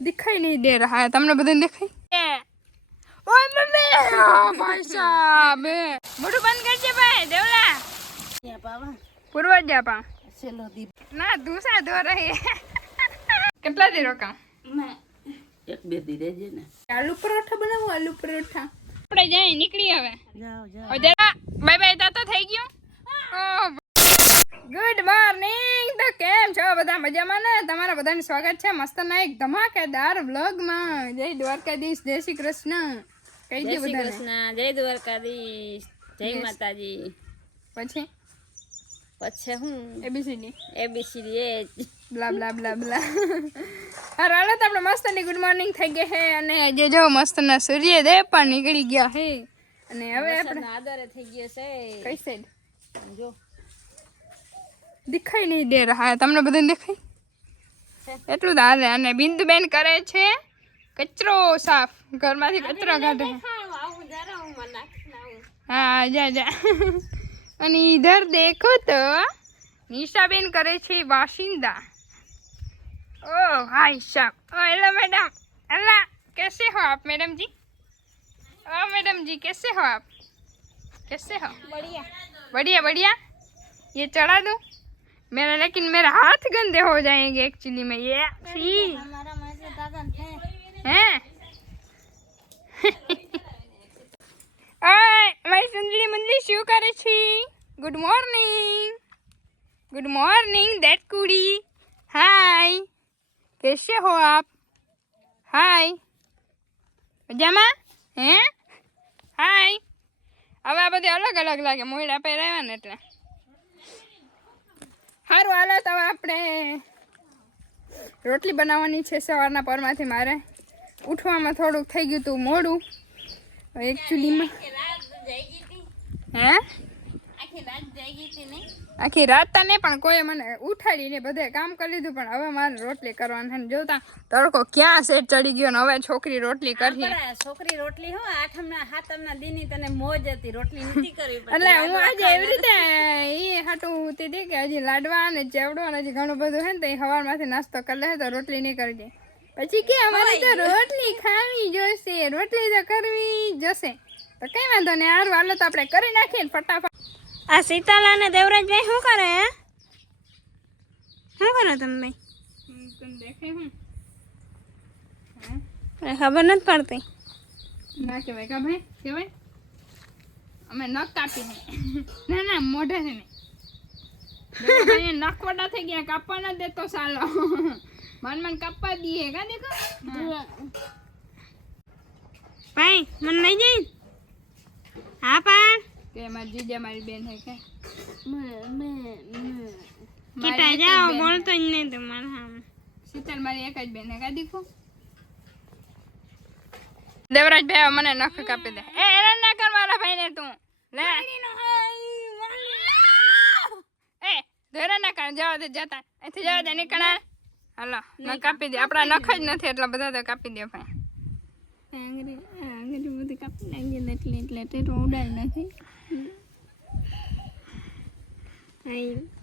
दिखाई नहीं दे रहा है तुमने बदन दिखाई ओए मम्मी भाई साहब मोटू बंद कर दे भाई देवला या पावा पूर्वज जा पा चलो दी ना दूसरा दो रही कितना दे रोका मैं एक બે દી રહેજે ને આલુ પરોઠા બનાવો આલુ પરોઠા આપણે જાય નીકળી હવે જાઓ જાઓ જરા બાય બાય તો થઈ ગયું ગુડ મોર્નિંગ તો કેમ છો બધા મજામાં ને તમારા બધાનું સ્વાગત છે મસ્તના એક ધમાકેદાર વ્લોગમાં જય દ્વારકાધીશ જય શ્રી કૃષ્ણ કઈ દી બધા કૃષ્ણ જય દ્વારકાધીશ જય માતાજી પછી હું એબીસીડી એ બ્લા બ્લા બ્લા બ્લા હાલો તો આપણે મસ્તની ગુડ મોર્નિંગ થઈ ગઈ છે અને જે જો મસ્તના સૂર્યદેવ પણ નીકળી ગયા છે અને હવે આપણે આદરે થઈ ગયો છે કઈ સાઈડ જો दिखाई नहीं दे रहा है तुमने बदन दिखाई એટલું તો હાલે અને બિંદુબેન કરે છે કચરો સાફ ઘરમાંથી કચરો કાઢે હા જા જા અને इधर देखो तो निशाबेन करे છે वाशिंदा ओ भाई साहब ओ हेलो मैडम हेलो कैसे हो आप मैडम जी ओ मैडम जी कैसे हो आप कैसे हो बढ़िया बढ़िया बढ़िया ये चढ़ा दूं मेरा लेकिन मेरा हाथ गंदे हो जाएंगे एक्चुअली में ये हमारा हैं मारी सुंदरी मुंदरी शू करे छी गुड मॉर्निंग दैट कुड़ी हाय कैसे हो आप हाय मजामा हैं हाय अब आ बधे अलग अलग लागे मोयड़ा પહેરાવ્યા ને એટલે સારું હાલો તો આપણે રોટલી બનાવવાની છે સવારના પરમાં મારે ઉઠવામાં થોડુંક થઈ ગયું હતું મોડું એકચ્યુઅલીમાં હે આખી રાત તો નહીં પણ કોઈ મને ઉઠાડીને બધે કામ કરી લીધું પણ હવે મારે રોટલી કરવાની છે જોતા તડકો ક્યાં સેટ ચડી ગયો ને હવે છોકરી રોટલી કરી છોકરી રોટલી હો આઠમના હાથમના દીની તને મોજ હતી રોટલી નથી કરવી એટલે હું આજે એવી રીતે એ હાટું ઉતી હતી કે હજી લાડવા અને ચેવડો અને હજી ઘણું બધું છે ને તો એ સવારમાંથી નાસ્તો કરી લે તો રોટલી નહીં કરજે પછી કે અમારે તો રોટલી ખાવી જોઈશે રોટલી તો કરવી જશે તો કઈ વાંધો નહીં સારું હાલો તો આપણે કરી નાખીએ ને ફટાફટ આ સીતાલા અને દેવરાજભાઈ શું કરે શું કરો તમે દેખે હું ખબર નથી પડતી ના કહેવાય કા ભાઈ કહેવાય અમે નખ કાપી ના ના મોઢે છે ને ભાઈ નખ વડા થઈ ગયા કાપવા ના દેતો સાલો મન કાપવા દઈએ કા દેખો ભાઈ મને લઈ જઈ હા પાર કે મારી જીજા મારી બેન હે કે કેટા જાઓ બોલતો જ નહીં તમારે હા શીતલ મારી એક જ બેન હે કા દેખો દેવરાજ ભાઈ મને નખ કાપી દે એ હેરાન ના કર મારા ભાઈને તું લે એ હેરાન ના કર જાવ દે જતા અહીંથી જાવ દે નીકળ હાલો નખ કાપી દે આપણા નખ જ નથી એટલા બધા તો કાપી દે ભાઈ આંગળી બધી કાપી નાખી એટલે ટેટો ઉડાડી નાખી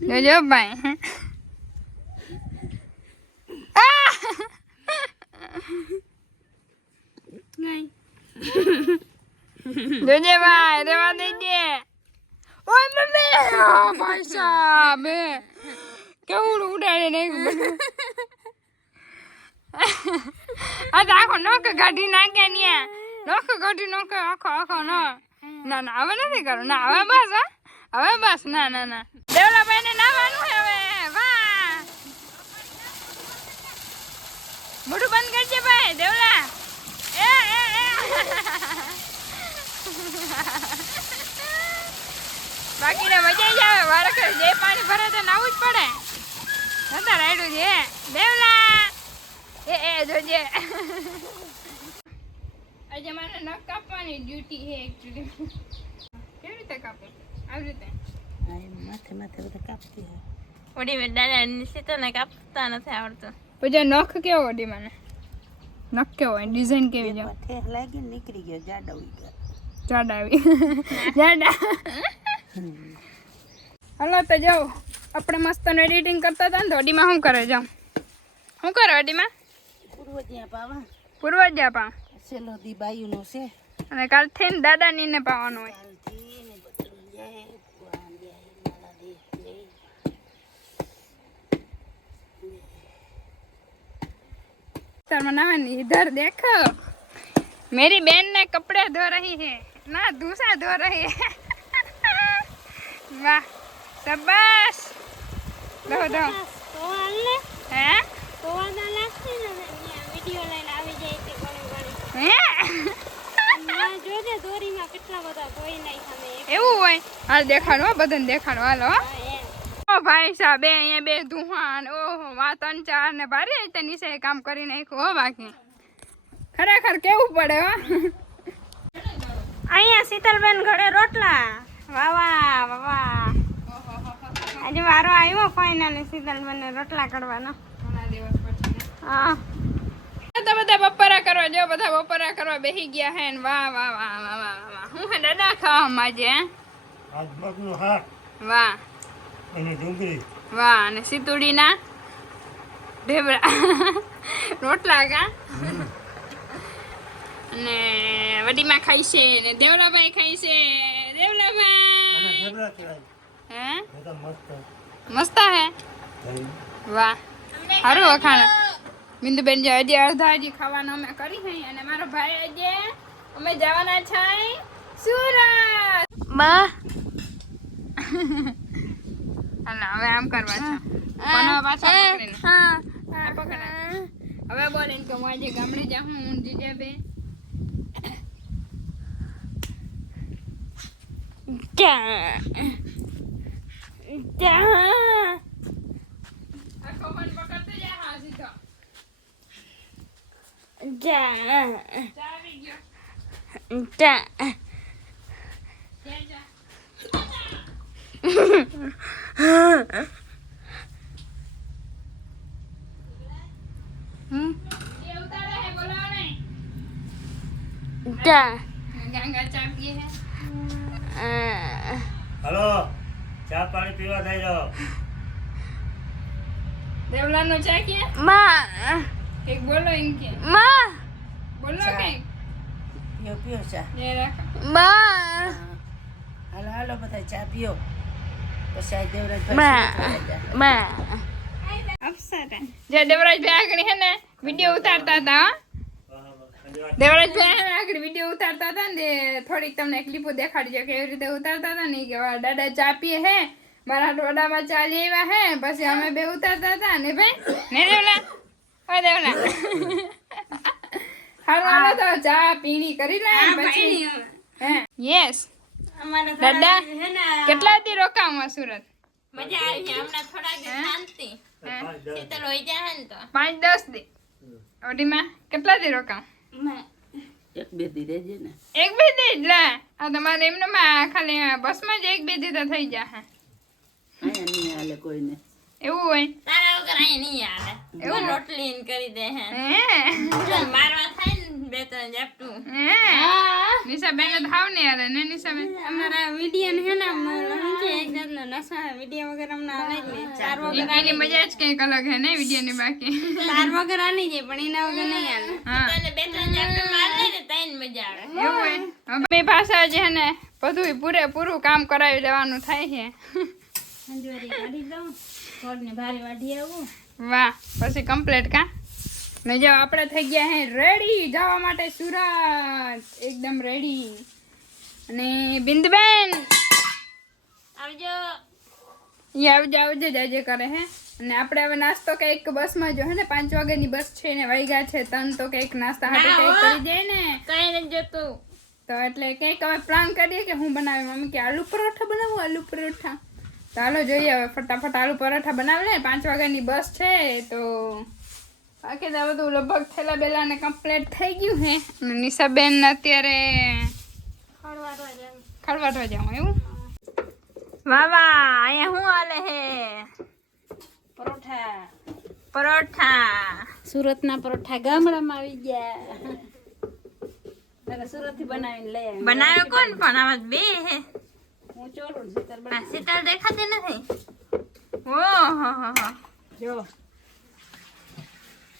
જોજો ભાઈ જોજે ભાઈ રેવા દેજે ઓય મમ્મી ભાઈ સાહેબ કેવું ઉડાડે નહીં આ તો આખો નખ કાઢી નાખે ને નખ કાઢી નાખે આખો ના ના હવે નથી કરું ના હવે બસ હવે બસ ના ના ના દેવલાભાઈ ને નાવાનું હવે વાહ મોઢું બંધ કરજે ભાઈ દેવલા એ બાકીને મજા જ આવે વારે ઘરે જે પાણી ભરે તો નાવું જ પડે નતા રાયડું છે દેવલા એ જોજે આજે મારે નખ કાપવાની ડ્યુટી છે એકચ્યુઅલી કેવી રીતે કાપું આવી રીતે માથે બધા કાપતી ઓડી મેં દાદા સીતાને કાપતા નથી આવડતું પછી નખ કેવો ઓડી મને નખ કેવો હોય ડિઝાઇન કેવી છે ઠેક લાગી નીકળી ગયો જાડા આવી જાડા હાલો તો જાઓ આપણે મસ્ત એડિટિંગ કરતા હતા ને તો અડીમાં શું કરે જાઓ શું કરો અડીમાં પૂર્વજ્યા પાવ છેલ્લો દી બાયુનો છે અને કાલથી ને દાદાની ને પાવાનું હોય. इधर देखो मेरी बहन ने कपड़े धो रही है ना दूसरा धो रही है. वाह शाबाश दो दो હે એવું હોય હાલ દેખાડો બધાને દેખાડો હાલો. ઓ ભાઈ સાહેબ અહીંયા બે ધુહાન ઓહો માં 3 4 ને ભારે તે નીચે કામ કરી નાખ્યું હો. બાકી ખરેખર કેવું પડે હો. અહીંયા શીતલબેન ઘરે રોટલા વાવા વાવા આજે વારો આવ્યો ફાઇનલ શીતલબેન રોટલા કરવાનો. હા તો બધા બપોરા કરવા જો બધા બપોરા કરવા બેસી ગયા હે ને વાહ વાહ વાહ વાહ વાહ વાહ હું હે દાદા ખાવા માજે હે આજ મગનું શાક વાહ અને ડુંગળી વાહ અને સીતુડીના ઢેબરા રોટલા કા અને વડીમાં ખાઈ છે ને દેવલાભાઈ ખાઈ છે. દેવલાભાઈ અને ઢેબરા કહેવાય હે બધા મસ્ત મસ્ત હે વાહ સારું વખાણ. બિંદુબેન જે હજી અડધા હજી ખાવાનું અમે કરી હઈ અને મારો ભાઈ હજી અમે જવાના છે સુરત. બા હાલા હવે આમ કરવા છે પણ પાછા પકડીને આ પકડ હવે બોલીને કે હું આજે ગામડે જાઉં હું જીજે બે આખો ફોન પકડતો જા હા સીધો ચાવી ગયો જા જા ये उतारा है बोला नहीं गंगा चा पिए है હલો ચા પાણી પીવા થઈ જાઓ. देवला नो चा किया एक बोलो इनके बोलो के પીઓ ચા ये रखो હાલો હાલો બધા ચા પીઓ પછી દેવરાજ अफसर है जे देवराज भाई आगड़ी है ना वीडियो उतारता था देवराज भाई आगड़ी वीडियो उतारता था ने थोड़ी तमने क्लिपो देखाड़ी जो केवी रीते उतारता था ने के दादा चा पीए है मारा टोडाમાં ચા લેવા હે પછી અમે બે ઉતારતા હતા ને ભાઈ ને દેવલા ઓ દેવલા હાલો હાલો તો ચા પીણી કરી લે પછી હે યસ દાદા કેટલા દી રોકાવા સુરત મજા આવી છે હમણાં થોડા દિવસ શાંતિ શીતલ હોઈ જાય ને તો 5-10 દી ઓડીમાં કેટલા દી રોકાવ એક બે દી રહેજે ને એક બે દી જ લે આ તમારે એમને ખાલી બસમાં જ એક બે દી તો થઈ જાય અહીંયા નહીં હાલે કોઈને એવું હોય તારા વગર અહીંયા નહીં હાલે એવું રોટલી ને કરી દે હે હે મારવા થાય ને બે ત્રણ ઝાપટું હે નિશા બેન થાવ ને યાર ને નિશા બેન અમારા વિડિયન હે ને હું કે એક જાતનો નશા વિડિયો વગર અમને હાલે જ નહીં ચાર વગર એની મજા જ કંઈક અલગ હે ને વિડિયોની બાકી ચાર વગર આની જાય પણ એના વગર નહીં હાલે હા તને બે ત્રણ ઝાપટું માર દે ને તઈને મજા આવે એવું હોય બે ભાષા જે હે ને બધું પૂરેપૂરું કામ કરાવી દેવાનું થાય છે અંજવારી કાઢી દઉં થોડને ભારે વાઢી આવું વાહ પછી કમ્પ્લીટ કા ને જો આપણે થઈ ગયા હે રેડી જવા માટે સુરત એકદમ રેડી અને બિંદુબેન આવજો ઈ આવજે આવજે જાજે કરે હે અને આપણે હવે નાસ્તો કંઈક બસમાં જો હે ને 5 વાગ્યાની બસ છે ને વાગ્યા છે 3 તો કંઈક નાસ્તા હાટે કંઈક કરી જાય ને કઈ નથી જતું તો એટલે કંઈક હવે પ્લાન કરીએ કે હું બનાવી મમ્મી કે આલુ પરોઠા બનાવું આલુ પરોઠા તો હાલો જોઈએ હવે ફટાફટ આલુ પરોઠા બનાવી લે 5 વાગ્યાની બસ છે તો બાકી તો બધું લગભગ થેલા બેલા ને કમ્પ્લીટ થઈ ગયું હે અને નિશાબેન અત્યારે ખડવાટવા જાઉં એવું વાવા અહીંયા શું હાલે હે પરોઠા સુરતના પરોઠા ગામડામાં આવી ગયા તને સુરત થી બનાવીને લઈ આવી બનાવ્યો કોણ પણ આવાજ બે હે હું ચોરું શીતલ દેખાતી નથી ઓહો હો હો જો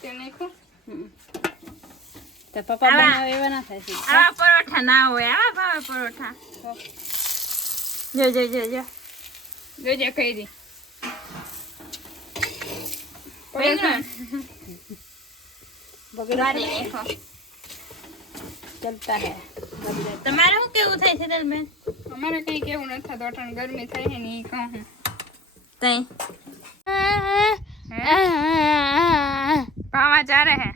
તે નાખું તો પપ્પા બનાવે એવા ના થાય છે. આવા પરોઠા ના હોય, આવા ભાવે પરોઠા. જો જો જો જો જોજે કઈ દી બગડી ચલતા હે. તમારે શું કેવું થાય છે બેન? અમારે કઈ કેવું નથી થતું, અટાણે ગરમી થાય છે ને ઈ કહું હું. તઈ પાવા ચારે હે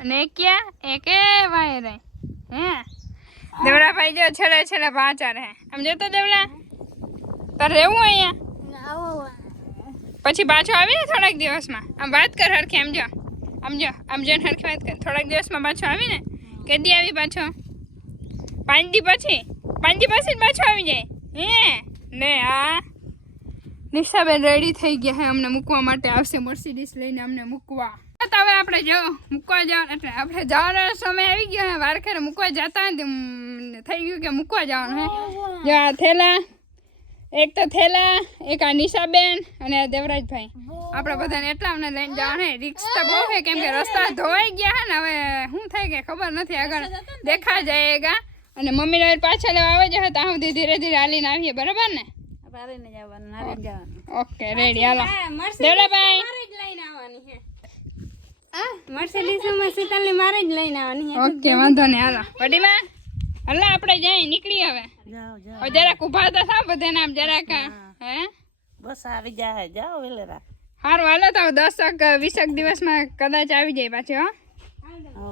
અને એક ક્યાં એક એ વાય રે હે દેવડા ભાઈ જો છેડે છેડે પાંચાર હે. આમ જોતો દેવડા તાર રહેવું અહીંયા પછી પાછો આવી ને થોડાક દિવસમાં. આમ વાત કર હરખી, આમ જો આમ જો હરખી વાત કર. થોડાક દિવસમાં પાછો આવી ને કેદી આવી પાછો? 5 દી પછી પાછો આવી જાય હે ને. આ નિશાબેન રેડી થઈ ગયા હે, અમને મૂકવા માટે આવશે મર્સિડીઝ લઈને અમને મૂકવા. તો હવે આપણે જો મૂકવા જવાનું, એટલે આપણે જવાનો સમય આવી ગયો હે. વારખેર મૂકવા જતા હોય થઈ ગયું કે મૂકવા જવાનું હે. જો આ થેલા, એક તો થેલા, એક આ નિશાબેન અને આ દેવરાજભાઈ, આપણે બધાને એટલા અમને લઈને જવાનું હે. રિક્સ તો બહુ છે કેમ કે રસ્તા ધોવાઈ ગયા હે ને. હવે શું થાય કે ખબર નથી, આગળ દેખા જાયગા. અને મમ્મીને પાછા લેવા આવે છે તો હું ધીરે ધીરે હાલીને આવીએ, બરાબર ને? પારીને જવાનું, નારીને જવાનું. ઓકે રેડી, હાલો દેવડાભાઈ. મર્સિડીઝમાં શીતલની મારે જ લઈને આવવાની છે. ઓકે વાંધો નહીં, હાલો વડીમાં હાલો આપણે જાય નીકળી હવે. હવે જરાક ઊભા તો થાવ બધાને આમ જરાક. હે બસ આવી જાય, જાઓ વેલેરા. સારું હાલો તો 10-20 દિવસમાં કદાચ આવી જાય પાછી. હો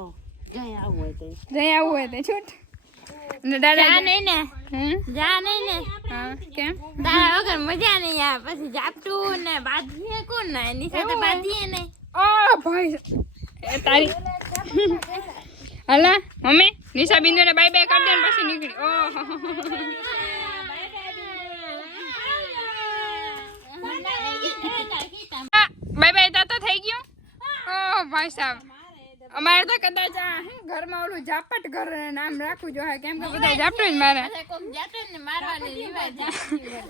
જઈ આવવું હોય તો જઈ આવવું હોય તો છૂટ. અને દાદા નહીં ને જા નહીં ને હા કેમ તારા વગર મજા નહીં આવે. પછી જાપટું ને બાંધીએ કોણ ને એની સાથે બાંધીએ નહીં. ઓ ભાઈ એ તારી હાલા મમ્મી નિશા બિંદુને બાય બાય કરી દે ને પછી નીકળી. ઓહો બાય બાય તાતા થઈ ગયું. ઓ ભાઈ સાહેબ અમારે તો કદાચ આ ઘરમાં ઓલું ઝાપટ ઘર નામ રાખવું જોઈએ કેમ કે બધા ઝાપટું જ મારે.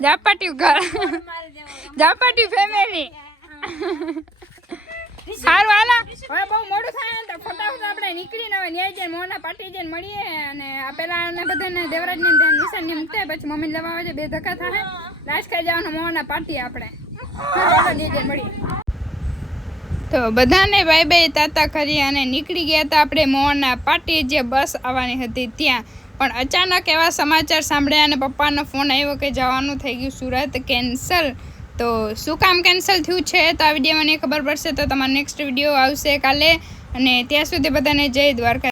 ઝાપટ્યું ઘર, ઝાપટ્યું ફેમિલી. સારું હાલો હવે બહુ મોડું થાય ને તો ફટાફટ આપણે નીકળીને હવે ન્યાય જઈને મોહના પાટી જઈને મળીએ. અને આ પેલા બધાને દેવરાજને નિશાનને મૂકતા પછી મમ્મીને લેવા આવે છે, 2 ધક્કા થાય લાશ ખાઈ જવાનું મોહના પાટી આપણે. તો બધાને બાય બાય તાતા કરી અને નીકળી ગયા હતા આપણે મોહના પાટી, જે બસ આવવાની હતી ત્યાં. પણ અચાનક એવા સમાચાર સાંભળ્યા અને પપ્પાનો ફોન આવ્યો કે જવાનું થઈ ગયું સુરત કેન્સલ. તો શું કામ કેન્સલ થયું છે તો આ વિડીયોમાં નહીં ખબર પડશે તો તમારો નેક્સ્ટ વિડીયો આવશે કાલે. અને ત્યાં સુધી બધાને જય દ્વારકા.